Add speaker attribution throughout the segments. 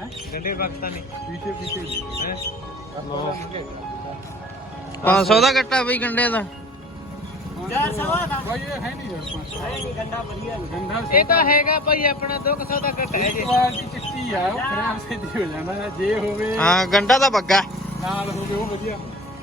Speaker 1: गंडे पाकिस्तानी पीछे पीछे है
Speaker 2: 500 ਦਾ ਕੱਟਾ ਬਈ ਗੰਡੇ ਦਾ
Speaker 1: 400 ਦਾ ਭਾਈ ਇਹ ਹੈ ਨਹੀਂ ਯਾਰ 500 ਹੈ ਨਹੀਂ ਗੰਡਾ ਵਧੀਆ ਗੰਡਾ ਇਹ ਤਾਂ ਹੈਗਾ ਭਾਈ ਆਪਣਾ 200 ਦਾ ਕੱਟਾ ਹੈ ਜੀ ਕੁਆਲਿਟੀ ਚਿੱਟੀ ਆ ਉਹ ਖਰਾਬ ਸਿੱਧੀ ਹੋ ਜਾਂਦਾ ਜੇ ਹੋਵੇ
Speaker 2: ਹਾਂ ਗੰਡਾ ਦਾ ਬੱਗਾ
Speaker 1: ਨਾਲ ਹੋਵੇ ਉਹ ਵਧੀਆ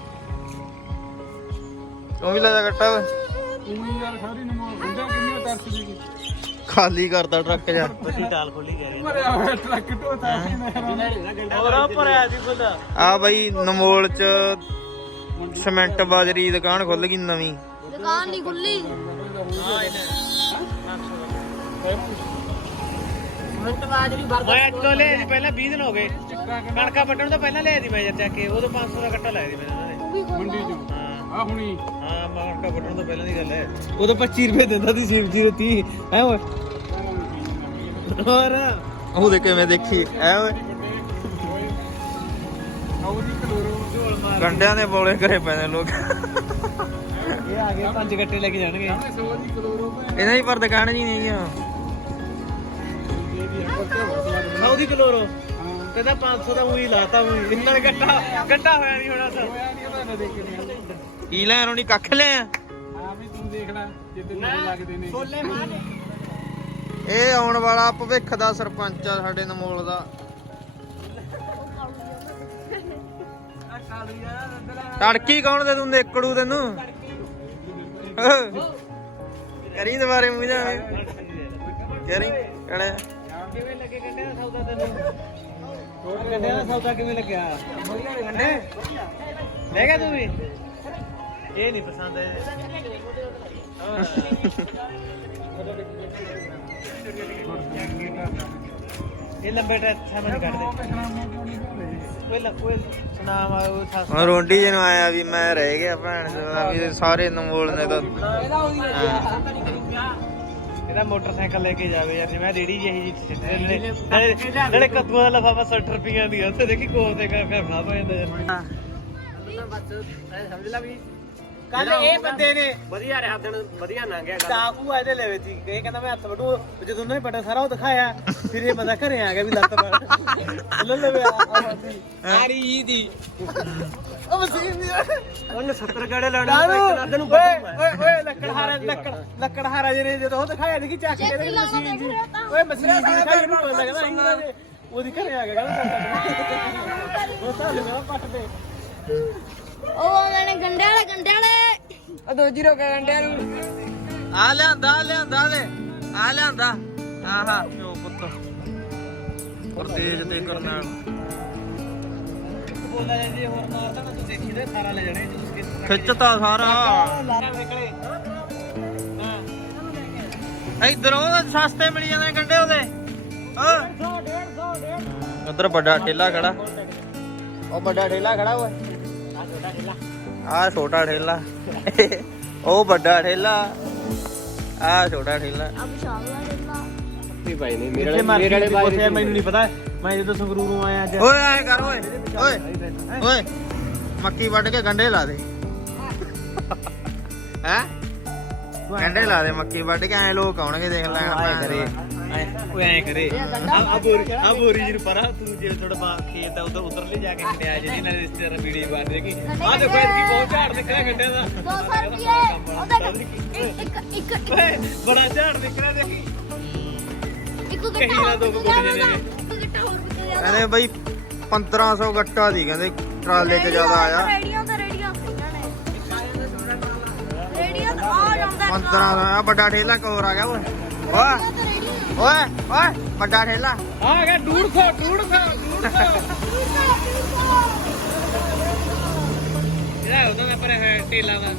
Speaker 2: ਤੂੰ ਵੀ ਲੈ ਜਾ ਕੱਟਾ ਓਏ
Speaker 1: ਤੂੰ ਯਾਰ ਸਾਰੀ ਨਮੋ ਗੰਡਾ ਕਿੰਨੀ ਤਰਸ ਜੀਗੀ
Speaker 2: ਖਾਲੀ ਕਰਦਾ ਟਰੱਕ ਜਾ
Speaker 1: ਵੱਡੀ ਟਾਲ ਖੋਲੀ ਗਿਆ ਮਰਿਆ ਹੋਇਆ ਟਰੱਕ ਢੋਤਾ ਸੀ ਨਾ ਹੋਰ ਭਰਿਆ ਸੀ ਫੁੱਲ
Speaker 2: ਆ ਬਈ ਨਮੋਲ ਚ ਸਿਮੈਂਟ ਬਾਜਰੀ ਦੀ ਦੁਕਾਨ ਖੁੱਲ ਗਈ ਨਵੀਂ
Speaker 3: ਦੁਕਾਨ ਨਹੀਂ ਖੁੱਲੀ
Speaker 1: ਮੈਂ ਅੱਜ ਲੈ ਸੀ ਪਹਿਲਾਂ 20 ਦਿਨ ਹੋ ਗਏ ਕਣਕਾਂ ਵੱਢਣ ਤੋਂ ਪਹਿਲਾਂ ਲਿਆ ਸੀ ਮੈਂ ਜਦ ਚੱਕ ਕੇ ਉਦੋਂ 500 ਦਾ ਕੱਟਾ ਲਾਇਆ ਸੀ ਮੈਂ ਉਹਨਾਂ ਨੇ ਮੰਡੀ ਚੋਂ ਆ ਹੁਣੀ ਹਾਂ ਕਣਕਾਂ ਵੱਢਣ ਤੋਂ ਪਹਿਲਾਂ ਦੀ ਗੱਲ ਹੈ ਉਦੋਂ 25 ਰੁਪਏ ਦਿੰਦਾ ਸੀ ਸੀਮ 30 ਹੈ ਓਏ ਹੋਰ
Speaker 2: ਉਹ ਦੇ ਕਿਵੇਂ ਦੇਖੀ ਐ ਓਏ ਗੰਡਿਆਂ ਦੇ ਬੋਲੇ ਘਰੇ ਪੈਣੇ ਲੋਕ
Speaker 1: ਇਹ ਆ ਗਏ 5 ਗੱਟੇ ਲੈ ਕੇ ਜਾਣਗੇ
Speaker 2: ਇਹਨਾਂ ਦੀ ਪਰ ਦੁਕਾਨ ਜੀ ਨਹੀਂ ਆ
Speaker 1: ਸਾਊਦੀ ਕਲੋਰੋ ਕਹਿੰਦਾ 500 ਦਾ ਉਹੀ ਲਾਤਾ ਉਹੀ ਇੰਨਾ ਗੱਟਾ ਹੋਇਆ ਨਹੀਂ ਹੋਣਾ ਸਰ
Speaker 2: ਕੀ ਲੈਣ ਹੋਣੀ ਕੱਖ ਲੈ ਆ
Speaker 1: ਹਾਂ ਵੀ ਤੂੰ ਦੇਖ ਲੈ ਜਿੱਦਣ ਲੱਗਦੇ ਨੇ ਛੋਲੇ ਮਾਰ
Speaker 2: ਇਹ ਆਉਣ ਵਾਲਾ ਭਵਿੱਖ ਦਾ ਸਰਪੰਚ ਆ ਸਾਡੇ ਨਮੋਲ ਦਾ ਤੜਕੀ ਕੌਣ ਦੇ ਤੂੰ ਨੇਕੜੂ ਤੈਨੂੰ ਕਰੀ ਦੁਬਾਰੇ ਮੂੰਹ ਜਾਵੇ ਕਰੀ ਕੜੇ
Speaker 1: ਕਿਵੇਂ ਲੱਗੇ ਗੰਡੇ ਦਾ ਸੌਦਾ ਤੈਨੂੰ ਗੰਡੇ ਦਾ ਸੌਦਾ ਕਿਵੇਂ ਲੱਗਿਆ ਵਧੀਆ ਨੇ ਗੰਡੇ ਲੈ ਗਿਆ ਤੂੰ ਵੀ ਇਹ ਨਹੀਂ ਪਸੰਦ ਇਹ ਲੰਬੇ ਟੱਛਾ ਮੈਨੂੰ ਕੱਢ ਦੇ ਕੋਈ ਸੁਨਾਮ ਆਇਆ
Speaker 2: ਹੁਣ ਰੋਂਡੀ ਜੀ ਨੂੰ ਆਇਆ ਵੀ ਮੈਂ ਰਹਿ ਗਿਆ ਭੈਣ ਚੋਦਾ ਵੀ ਸਾਰੇ ਨਮੋਲ ਨੇ ਤਾਂ
Speaker 1: ਇਹਦਾ ਮੋਟਰਸਾਈਕਲ ਲੈ ਕੇ ਜਾਵੇ ਯਾਰ ਜਿਵੇਂ ਰੇੜੀ ਜਿਹੀ ਜੀ ਨਾਲੇ ਕੱਦੂਆਂ ਦਾ ਲਫਾਫਾ 60 ਰੁਪਈਆ ਦੀ ਉੱਥੇ ਦੇਖੀ ਕੋਲ ਤੇ ਕਰ ਖਾ ਪਾ ਜਾਂਦਾ ਯਾਰ ਸਮਝ ਲੈ ਵੀ ਕੱਲ ਇਹ ਬੰਦੇ ਨੇ ਵਧੀਆ ਰਿਹਾ ਦਿਨ ਵਧੀਆ ਲੰਘਿਆ ਚਾਕੂ ਇਹਦੇ ਲੈਵੇ ਸੀ ਇਹ ਕਹਿੰਦਾ ਮੈਂ ਹੱਥ ਵਡੂ ਜਦੋਂ ਉਹਨਾਂ ਨੇ ਪਟਾ ਸਾਰਾ ਉਹ ਦਿਖਾਇਆ ਫਿਰ ਇਹ ਬੰਦਾ ਘਰੇ ਆ ਗਿਆ ਵੀ ਲੱਤ ਮਾਰ ਲੈ ਲਵੇ ਆਰੀ ਦੀ ਉਹ ਮਸੀਨ ਦੀ ਉਹਨੇ 70 ਗਾੜੇ ਲਾਣੇ ਓਏ ਲੱਕੜਹਾਰਾ ਜਿਹੜੇ ਜਦੋਂ ਉਹ ਦਿਖਾਇਆ ਦੇਖੀ ਚੱਕ ਕੇ ਦੇਖੀ ਮਸ਼ੀਨ ਦੀ ਓਏ ਮਸ਼ੀਨ ਦੀ ਦਿਖਾਈ ਇਹਨੂੰ ਪਤਾ ਲੱਗਦਾ ਇਹਨਾਂ ਦੇ ਉਹਦੀ ਘਰੇ ਆ ਗਿਆ ਕਹਿੰਦਾ ਉਹ ਤਾਂ ਲਗਾ ਪੱਟ ਤੇ
Speaker 3: ਉਹ ਉਹਨਾਂ ਨੇ ਗੰਡੇ ਵਾਲੇ
Speaker 1: ਆ 2-0 ਗੰਡਿਆਂ ਨੂੰ
Speaker 2: ਆ ਲਿਆਂਦਾ ਲੈ ਆ ਲਿਆਂਦਾ ਆਹਾ ਪਿਓ ਪੁੱਤ ਪਰਤੇਜ ਤੇ ਕਰਨਾਲ
Speaker 1: ਬੋਲਾ ਜੇ ਹੋਰ ਮਾਰਦਾ ਨਾ ਤੂੰ ਦੇਖੀ ਤੇ ਸਾਰਾ ਲੈ ਜਾਣੇ ਤੂੰ
Speaker 2: ਖਿੱਚਤਾ ਸਾਰਾ
Speaker 1: ਲਾਰਾ ਨਿਕਲੇ
Speaker 2: ਇਧਰੋਂ ਸਸਤੇ ਮਿਲ ਜਾਂਦੇ ਗੰਡੇ ਉਹਦੇ
Speaker 1: 150
Speaker 2: ਉਧਰ ਵੱਡਾ ਠੇਲਾ ਖੜਾ ਉਹ ਵੱਡਾ ਠੇਲਾ ਖੜਾ ਓਏ ਆ ਛੋਟਾ ਠੇਲਾ ਉਹ ਵੱਡਾ ਠੇਲਾ ਆ ਛੋਟਾ ਠੇਲਾ
Speaker 3: ਅਬ ਸ਼ਾਮ ਦਾ ਦਿੰਦਾ
Speaker 1: ਨਹੀਂ ਭਾਈ ਨਹੀਂ ਮੇਰੇ ਵਾਲੇ ਬਾਰੇ ਮੈਨੂੰ ਨਹੀਂ ਪਤਾ ਮੈਂ ਜਦੋਂ ਸੰਗਰੂਰੋਂ ਆਇਆ ਅੱਜ
Speaker 2: ਓਏ ਐ ਕਰ ਓਏ ਮੱਕੀ ਵੱਢ ਕੇ ਗੰਡੇ ਲਾ ਦੇ ਹੈ ਗੰਡੇ ਲਾ ਦੇ ਮੱਕੀ ਵੱਢ ਕੇ ਐ ਲੋਕ ਆਉਣਗੇ ਦੇਖ ਲੈ
Speaker 1: ਓਏ ਐ ਕਰੇ ਆ ਬੋਰੀ ਜੀ ਨੂੰ ਪਰਾ ਤੂੰ ਜੇ ਥੋੜਾ ਖੇਤ ਆ ਉਧਰ ਲੈ ਜਾ ਕੇ ਖੰਡਿਆ ਜਿਹੜੀ ਨਾਲ ਰਿਸ਼ਤੇਦਾਰ ਵੀਡੀਓ ਬਣ ਰਹੀ ਆ ਦੇਖੋ ਇਸकी ਬਹੁਤ ਝਾੜ ਨਿਕਲਿਆ ਗੰਡੇ ਦਾ
Speaker 3: 200 ਰੁਪਏ ਉਹਦਾ ਇੱਕ
Speaker 1: ਓਏ ਬੜਾ ਝਾੜ ਨਿਕਲਿਆ ਦੇਖੀ
Speaker 3: ਇੱਕ
Speaker 1: ਕਹੀ ਨਾ ਦੋ ਗੁੱਟ ਜਿਹੇ
Speaker 3: ਗੱਟਾ ਹੋਰ ਕਿਤੇ
Speaker 2: ਕਹਿੰਦੇ ਬਈ 1500 ਗੱਟਾ ਦੀ ਕਹਿੰਦੇ ਟਰਾਲੇ 'ਚ ਜ਼ਿਆਦਾ ਆਇਆ
Speaker 3: ਰੇੜੀਆਂ ਤਾਂ ਰੇੜੀਆਂ ਆ ਜਾਂਦਾ
Speaker 2: 1500 ਆ ਵੱਡਾ ਠੇਲਾ ਕੋਰ ਆ ਗਿਆ ਓਏ ਵੱਡਾ ਠੇਲਾ
Speaker 1: ਆ ਗਿਆ 150 ਇਹਦਾ ਉਹਦਾ ਮੈਂ ਪਰ ਟੇਲਾ ਦਾ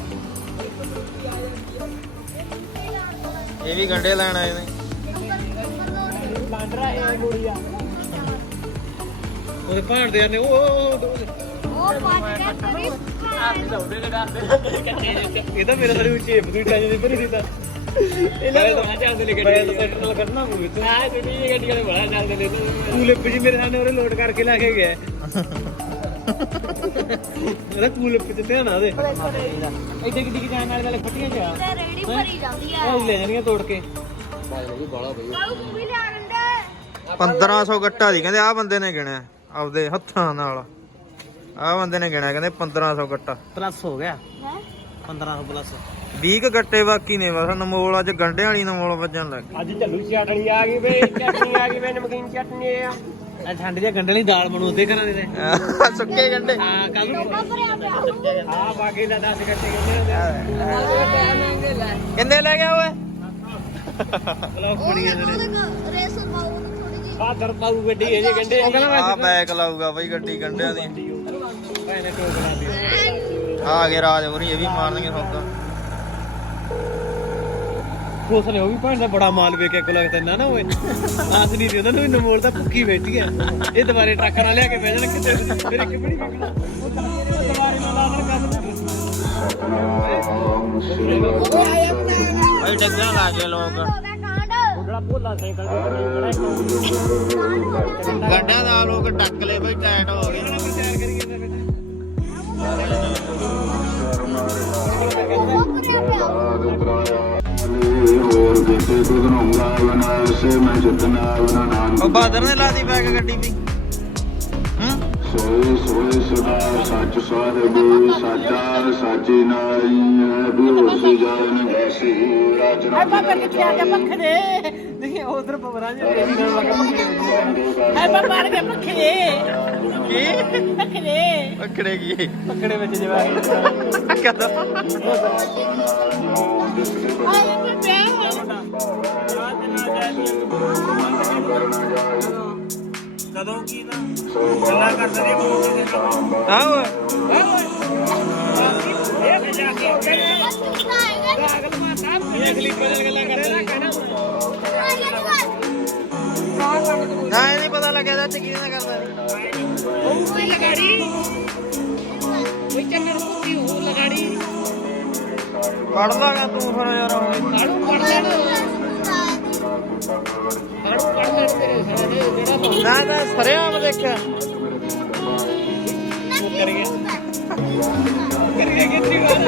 Speaker 2: ਇਹ ਵੀ ਗੰਡੇ ਲੈਣ ਆਏ ਨੇ
Speaker 1: ਲਾਂਡਰਾ ਇਹ ਗੋਲੀਆ ਉਹਦੇ ਭਾਣ ਦੇ ਨੇ ਉਹ
Speaker 3: ਪੰਜ ਕਰੀ
Speaker 1: ਇਹ ਤਾਂ ਮੇਰਾ ਥੋੜੀ ਉੱਚੀ ਬੁੱਢੀ ਟਾਈ ਦੀ ਭਰੀ ਦਿੱਤਾ ਇਹਨਾਂ ਨੂੰ ਆ ਜਾਂਦੇ ਲੈ ਗੱਡੀ ਪੈਟਰੋਲ ਕਰਨਾ ਪਊ ਤੇ ਆ ਜਿਹੜੀ ਗੱਡੀ ਵਾਲੇ ਬੜਾ ਚੱਲਦੇ ਨੇ ਕੂਲਿਪ ਜੀ ਮੇਰੇ ਸਾਹਮਣੇ ਉਹਨੇ ਲੋਡ ਕਰਕੇ ਲੈ ਕੇ ਗਿਆ ਇਹਦਾ ਕੂਲਿਪ ਤੇ ਧਿਆਨ ਆ ਦੇ ਐਡੇ ਕਿੱਡੀ ਜਾਣ ਵਾਲੇ ਫੱਟੀਆਂ ਚ
Speaker 3: ਰੇੜੀ ਭਰੀ ਜਾਂਦੀ ਆ
Speaker 1: ਉਹ ਲੈ ਜਾਣੀਆਂ ਤੋੜ ਕੇ
Speaker 3: ਬਾਊ ਵੀ ਲਿਆ ਗੰਡੇ
Speaker 2: 1500 ਗੱਟਾ ਦੀ ਕਹਿੰਦੇ ਆ ਬੰਦੇ ਨੇ ਗਿਣਿਆ ਆਪਦੇ ਹੱਥਾਂ ਨਾਲ। ਆ ਬੰਦੇ ਨੇ ਗਿਣਿਆ ਕਹਿੰਦੇ 1500 ਗੱਟਾ
Speaker 1: ਪਲੱਸ ਹੋ ਗਿਆ
Speaker 3: ਹੈ
Speaker 1: 1500 ਪਲੱਸ।
Speaker 2: 20 ਗੱਟੇ ਬਾਕੀ ਨੇ ਬਸ। ਨਮੋਲ ਅੱਜ ਗੰਢੇ ਵਾਲੀ ਨਮੋਲ ਵੱਜਣ ਲੱਗ ਗਈ।
Speaker 1: ਅੱਜ ਚੱਲੂ ਚਟਣੀ ਆ ਗਈ ਵੇ, ਚਟਣੀ ਆ ਗਈ ਵੇ, ਨਮਕੀਨ ਚਟਣੀ ਆ। ਇਹ ਠੰਡ ਦੀਆਂ ਗੰਢੇ ਵਾਲੀ ਦਾਲ ਬਣੂ ਉਹਦੇ ਘਰਾਂ ਦੇ ਤੇ।
Speaker 2: ਸੁੱਕੇ ਗੰਢੇ
Speaker 1: ਹਾਂ ਕੱਲ ਨੂੰ
Speaker 3: ਭਰਿਆ ਪਿਆ
Speaker 1: ਹਾਂ ਬਾਕੀ ਦਾ 10 ਗੱਟੇ ਕਹਿੰਦੇ
Speaker 2: ਕਿੰਨੇ ਲੈ ਗਿਆ ਓਏ?
Speaker 1: ਬਲੌਕ ਬਣੀ ਜਾਂਦੇ ਨੇ।
Speaker 3: ਉਹਦੇ ਰੇਸ ਪਾਉ ਥੋੜੀ ਜੀ
Speaker 1: ਆ ਦਰ ਪਾਉ ਗੱਡੀ ਇਹ ਜੇ ਗੰਢੇ। ਉਹ ਕਹਿੰਦਾ
Speaker 2: ਆ ਬੈਕ ਲਾਊਗਾ ਬਈ ਗੱਡੀ ਗੰਢਿਆਂ ਦੀ।
Speaker 1: ਭੈਣੇ ਟੋਕ ਲਾ ਦੀ।
Speaker 2: ਆ ਗਏ ਰਾਜ ਹੋਰੀ, ਇਹ ਵੀ ਮਾਰਨਗੇ ਸੌਦਾ।
Speaker 1: ਉਸ ਨੇ ਉਹ ਵੀ ਭਾਂਡਾ ਬੜਾ ਮਾਲ ਵੇਖ ਕੇ ਕੋ ਲੱਗਦਾ ਨਾ ਓਏ ਆਸ ਨਹੀਂ ਦੀ ਉਹਨਾਂ ਨੂੰ ਵੀ ਨਮੋਲ ਤਾਂ ਭੁੱਕੀ ਬੈਠੀ ਐ। ਇਹ ਦੁਬਾਰੇ ਟਰੱਕ ਨਾਲ ਲਿਆ ਕੇ ਬਹਿ ਜਾਣ ਕਿਤੇ ਫਿਰ ਇੱਕ ਵੀ ਨਹੀਂ ਵੇਖਣਾ ਦੁਬਾਰੇ ਨਾਲ ਆਦਰ ਕਰ
Speaker 2: ਭਾਈ ਡੱਗਣ ਲੱਗ ਗਏ ਲੋਕ।
Speaker 3: ਉਹਦਾ ਕਾਂਡ
Speaker 1: ਉਹਦਾ ਭੋਲਾ ਸਾਈਕਲ
Speaker 2: ਗੰਢਿਆਂ ਦਾ ਲੋਕ ਟੱਕ ਲਏ ਬਈ, ਟਾਈਟ ਹੋ ਗਏ।
Speaker 1: ਪ੍ਰਚਾਰ ਕਰੀ ਜਾਂਦਾ ਵਿੱਚ
Speaker 2: ਉਹ ਬਾਦਰ ਨੇ ਲਾਦੀ ਬੈਕ ਗੱਡੀ ਵੀ।
Speaker 4: ਸੋਏ ਸੋਏ ਸਦਾ ਸੱਚ ਸਾਧੇ ਸਾਚਾ ਸਾਚੀ ਨਾਈ ਬਿਓਸ ਜਾਨ ਜੈਸੀ ਰਾਜਨਾ
Speaker 1: ਆ ਬਾਬਾ ਕਿੱਥੇ ਆ ਗਿਆ ਪੱਖੇ ਦੇ ਦੇਖੀ ਉਧਰ ਪਵਰਾਂ ਜੇ ਇਹ ਵੀ ਲੱਗਾ ਪੱਖੇ ਆ ਬਾਬਾ ਮਾਰ ਗਿਆ ਪੱਖੇ
Speaker 2: ਕੀ
Speaker 1: ਪੱਖੇ
Speaker 2: ਪਕੜੇ ਕੀ
Speaker 1: ਪੱਖੜੇ ਵਿੱਚ ਜਵਾ
Speaker 2: ਕਦੋਂ
Speaker 1: ਕਦੋਂ ਕੀ ਨਾ ਗੱਲਾਂ ਕਰਦੇ ਨੇ
Speaker 2: ਆਓ
Speaker 1: ਇਹ ਭਜਾ ਕੇ ਪਾਗਲ ਮਾਤਾ ਇਹ ਅਗਲੀ ਬਦਲ ਗੱਲਾਂ ਕਰਦੇ ਨਾ ਕਹਿਣਾ
Speaker 2: ਨਾ ਇਹ ਨਹੀਂ ਪਤਾ ਲੱਗਿਆ ਤੇ ਕੀ ਨਾ ਕਰਦਾ।
Speaker 1: ਉਹ ਕੋਈ ਲਗਾੜੀ ਕੋਈ ਚੰਨਰ ਕੁੱਤੀ ਹੋ ਲਗਾੜੀ
Speaker 2: ਪੜ ਲਾਗਾ ਤੂੰ ਫਿਰ ਯਾਰ।
Speaker 1: ਕਾੜੂ ਪੜ ਲੈਣ ਕਾੜੂ ਪੜ ਲੈਣ ਤੇਰੇ ਸਾਰੇ ਜਿਹੜਾ
Speaker 2: ਨਾ ਤਾਂ ਸਰਿਆ ਮੈਂ ਦੇਖਿਆ।
Speaker 1: ਕਰੀਏ ਕਿੰਨੀ ਵਾਰ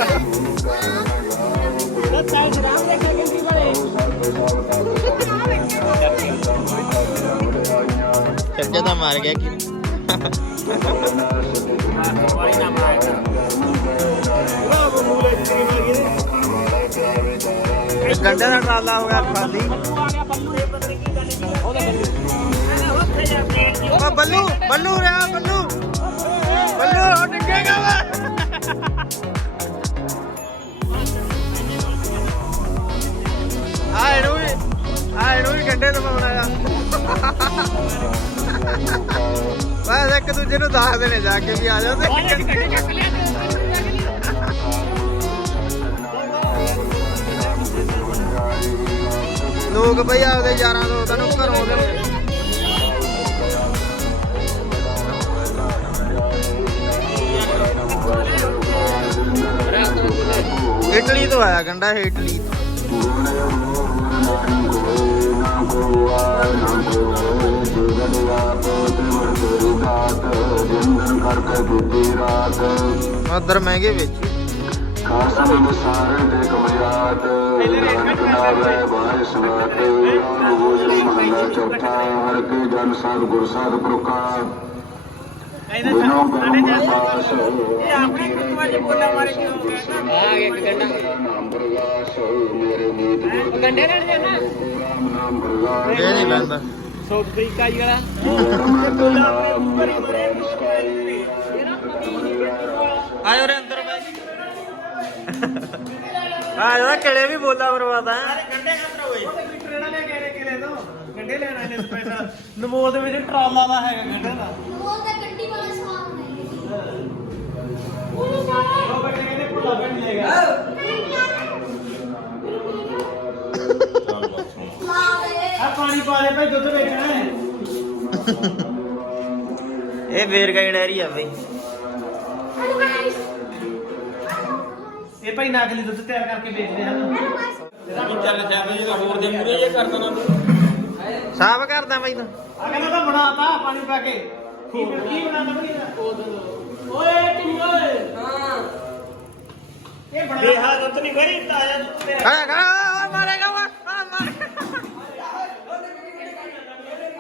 Speaker 1: ਤਾਂ ਸ਼ਰਾਬ ਲੈ ਕੇ ਕਿੰਨੀ ਵਾਰੇ
Speaker 2: ਚੱਜਾ ਤਾਂ ਮਾਰ ਗਿਆ ਕੀ।
Speaker 1: ਵਾਰੀ ਨਾ ਮਾਰ
Speaker 2: ਗੰਢਿਆਂ ਦਾ ਟਰਾਲਾ ਹੋ ਗਿਆ ਖਾਲੀ। ਓ ਬੱਲੂ ਬੱਲੂ ਰਿਆ ਬੱਲੂ ਬੱਲੂ ਉਹ ਡਿੱਗੇਗਾ ਵਾ। ਇਹਨੂੰ ਵੀ ਗੰਢੇ ਤੋਂ ਪਾਉਣਾ ਆ। ਬਸ ਇੱਕ ਦੂਜੇ ਨੂੰ ਦੱਸ ਦੇਣੇ ਜਾ ਕੇ ਵੀ ਆ ਜਾਓ ਤੇ ਲੋਕ ਬਈ ਆਪਦੇ ਯਾਰਾਂ ਦੋਸਤਾਂ ਨੂੰ ਘਰੋਂ ਦੇ ਇਟਲੀ ਤੋਂ ਆਇਆ ਗੰਡਾ, ਇਟਲੀ ਤੋਂ। ਉਧਰ ਮਹਿੰਗੇ ਵਿੱਚ
Speaker 4: ਚੌਥਾ ਹਰ ਕੇ ਜਨ ਸਾਧ ਗੁਰ ਸਾਧ ਪ੍ਰਕਾਰ
Speaker 1: ਗੰਡੇ ਲੈਣ ਜਾਣਾ
Speaker 2: ਇਹ ਨਹੀਂ ਲੈਂਦਾ।
Speaker 1: ਸੌ ਤਰੀਕਾ ਜੀ ਵਾਲਾ
Speaker 2: ਆਇਓ ਰੇ ਅੰਦਰ ਬੈ। ਆ ਇਹਦਾ ਕਿਲੇ ਵੀ ਬੋਲਾ ਬਰਵਾਦਾ ਗੰਡੇ ਖਾਤਰ ਹੋਏ।
Speaker 1: ਟ੍ਰੇਨਾਂ ਲੈ ਕੇ ਆਏ ਕਿਲੇ ਤੋਂ ਗੰਡੇ ਲੈਣ ਆਏ ਨੇ ਸਪੈਸ਼ਲ ਨਮੋਲ ਦੇ ਵਿੱਚ ਟਰਾਲਾ ਦਾ ਹੈਗਾ ਗੰਡੇ ਦਾ।
Speaker 3: ਉਹ ਤਾਂ ਗੱਡੀ ਵਾਲਾ ਸਾਹ ਨਹੀਂ
Speaker 1: ਉਹ ਬੱਚੇ ਕਹਿੰਦੇ ਭੁੱਲਾ ਪਿੰਡ ਲੈਗਾ ਆ ਪਾਣੀ ਪਾ ਦੇ ਭਾਈ ਦੁੱਧ ਵੇਚਣਾ ਹੈ।
Speaker 2: ਇਹ ਬੇਰਗਾਈ ਡੈਰੀ ਆ ਬਈ।
Speaker 1: ਇਹ ਭਾਈ ਨਾਗਲੀ ਦੁੱਧ ਤਿਆਰ ਕਰਕੇ ਵੇਚਦੇ ਹਨ।
Speaker 2: ਚੱਲ ਜਾਵੇ ਜਿਹੜਾ ਹੋਰ ਦੇ ਮੂਰੇ ਜੇ ਕਰ ਦੇਣਾ ਤੂੰ। ਸਾਫ ਕਰਦਾ ਬਈ ਤੂੰ।
Speaker 1: ਆ ਕਹਿੰਦਾ ਤਾਂ ਬਣਾਤਾ ਪਾਣੀ ਪਾ ਕੇ ਕੀ ਬਣਾਤਾ ਬਈ ਓਏ ਟਿੰਗ ਓਏ ਹਾਂ ਇਹ ਬਣਾ ਦੇਹਾ ਦੁੱਧ ਨਹੀਂ ਖੜੀ ਤਾਜ਼ਾ ਦੁੱਧ ਤੇ
Speaker 2: ਖੜਾ ਖੜਾ ਮਾਰੇਗਾ ਵਾ ਮਾਰ।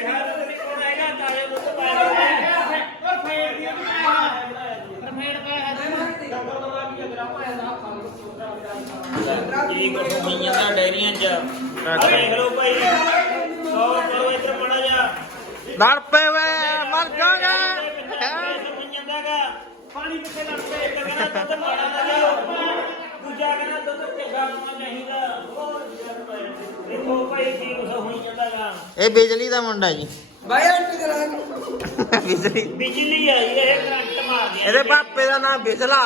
Speaker 2: ਕੀ ਕੁਛ ਹੋਈਆਂ ਤਾਂ ਡੈਰੀਆਂ ਚ ਦੇਖ ਲਓ ਭਾਈ ਚਲੋ ਇੱਧਰ ਪੜਾ ਜਾ ਲੜ ਪਏ ਵੇ ਮਰ ਜਾਗੇ ਪਾਣੀ ਪਿੱਛੇ ਲੜ ਪਏ ਇੱਕ ਕਹਿੰਦਾ ਦੁੱਧ ਮਾੜਾ ਨਾ ਲਿਓ ਦੂਜਾ ਕਹਿੰਦਾ ਦੁੱਧ ਚੰਗਾ ਪਾਉਣਾ ਚਾਹੀਦਾ ਦੇਖੋ ਭਾਈ ਕੀ ਕੁਛ ਹੋਈ ਜਾਂਦਾਗਾ ਇਹ ਬਿਜਲੀ ਦਾ ਮੁੰਡਾ ਜੀ
Speaker 5: ਬਾਈ ਆਂਟੀ ਕਰਾ
Speaker 2: ਬਿਜਲੀ ਆਈ ਇਹ ਕਰੰਟ ਮਾਰਦੀ ਇਹਦੇ ਪਾਪੇ ਦਾ ਨਾਮ ਬਿਜਲਾ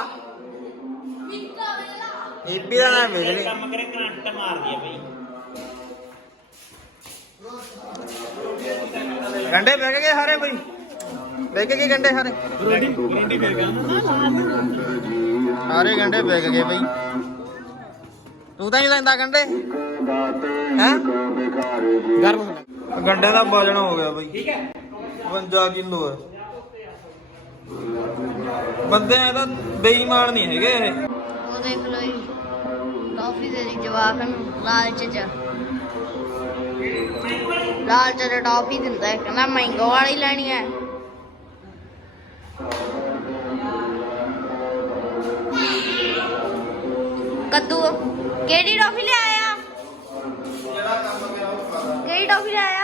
Speaker 2: ਬੀਬੀ ਦਾ ਨਾਮ ਬਿਜਲੀ ਕੰਮ ਕਰੇ ਕਰੰਟ ਮਾਰਦੀ ਆ ਬਈ ਗੰਡੇ ਵਿਕ ਗਏ ਸਾਰੇ ਬਈ ਵਿਕ ਗਏ ਗੰਡੇ ਸਾਰੇ
Speaker 1: ਰੋਟੀ ਫਿਰ ਗਿਆ
Speaker 2: ਸਾਰੇ ਗੰਡੇ ਵਿਕ ਗਏ ਬਈ ਤੂੰ ਤਾਂ ਨਹੀਂ ਲੈਂਦਾ ਗੰਡੇ ਹੈ
Speaker 1: ਗਰਮ
Speaker 2: ਗੰਡੇ ਦਾ ਵਜਨ ਹੋ ਗਿਆ ਬਈ ਠੀਕ ਹੈ 52 ਕਿਲੋ ਹੈ ਬੰਦੇ ਇਹ ਤਾਂ ਬੇਈਮਾਨ ਨਹੀਂ ਹੈਗੇ ਇਹ
Speaker 3: ਉਹ ਦੇਖ ਲੋ ਜੀ ਟੌਫੀ ਦੇ ਦੀ ਜਵਾਕ ਨੂੰ ਲਾਲਚ ਚ ਟੌਫੀ ਦਿੰਦਾ ਹੈ ਕਹਿੰਦਾ ਮੈਂਗੋ ਵਾਲੀ ਲੈਣੀ ਹੈ ਕੱਦੂ ਕਿਹੜੀ ਟੌਫੀ ਲਿਆਇਆ ਕਿਹੜੀ ਟੌਫੀ ਲਿਆਇਆ